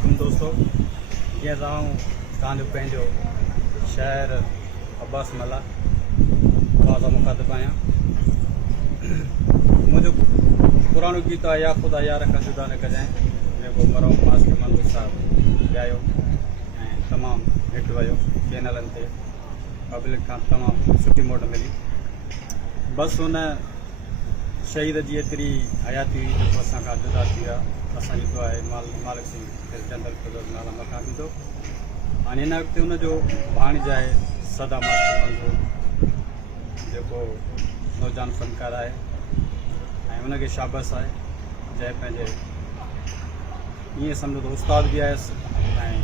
अस्सलामुअलैकुम दोस्तों, ये तव्हांजो पंहिंजो शाइर अब्बास मला तव्हां सां मुखातिब आहियां। मुंहिंजो पुराणो गीत आहे या ख़ुदा यार खां जुदा न कजांइ, जेको मरहूम मास्टर मंज़ूर साहिबु ॻायो ऐं तमामु हिट वियो। चैनलनि ते पब्लिक खां तमामु सुठी मोट मिली। बसि हुन शहीद जी एतिरी हयाती हुई जेको असां खां जुदा थी विया। असांजी दुआ आहे मालिक सिंह जनरल फिरोज़ नाला मकान ॾींदो। हाणे हिन वक़्तु हुनजो भाणिज आहे सदा मास्टर मंज़ूर, जेको नौजवान फ़नकार आहे ऐं हुनखे शाबाश आहे। जंहिं पंहिंजे ईअं सम्झो त उस्ताद बि आयसि ऐं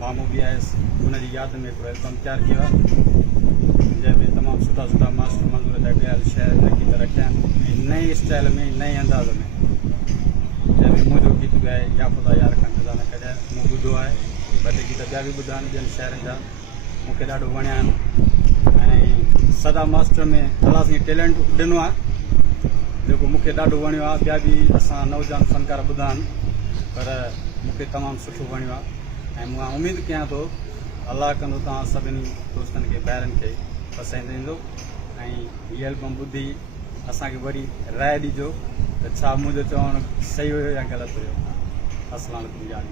मामू बि आयसि। हुनजी यादि में हिकिड़ो एल्बम तयारु कयो आहे, जंहिंमें तमामु सुठा सुठा मास्टर मंज़ूर जा ॻायल शेर ऐं गीत रखिया आहिनि ऐं नए स्टाइल में नए अंदाज़ में, जंहिंमें मुंहिंजो गीत बि आहे या ख़ुदा यार खां जुदा न कजांइ। मूं ॿुधो आहे, ॿ टे गीत ॿिया बि ॿुधा आहिनि ॿियनि शहरनि जा, मूंखे ॾाढो वणिया आहिनि। ऐं सदा मास्टर में अलाह साईं टैलेंट ॾिनो आहे जेको मूंखे ॾाढो वणियो आहे। ॿिया बि असां नौजवान फ़नकार ॿुधा आहिनि, पर मूंखे तमामु सुठो वणियो आहे ऐं मां उमेदु कयां थो अलाह कंदो तव्हां सभिनी दोस्तनि खे ॿाहिरनि खे पसंदि ईंदो ऐं हीअ एल्बम ॿुधी असांखे वरी राय ॾिजो त छा मुंहिंजो चवणु सही हुयो या ग़लति हुयो। अस्सलाम वालेकुम यार।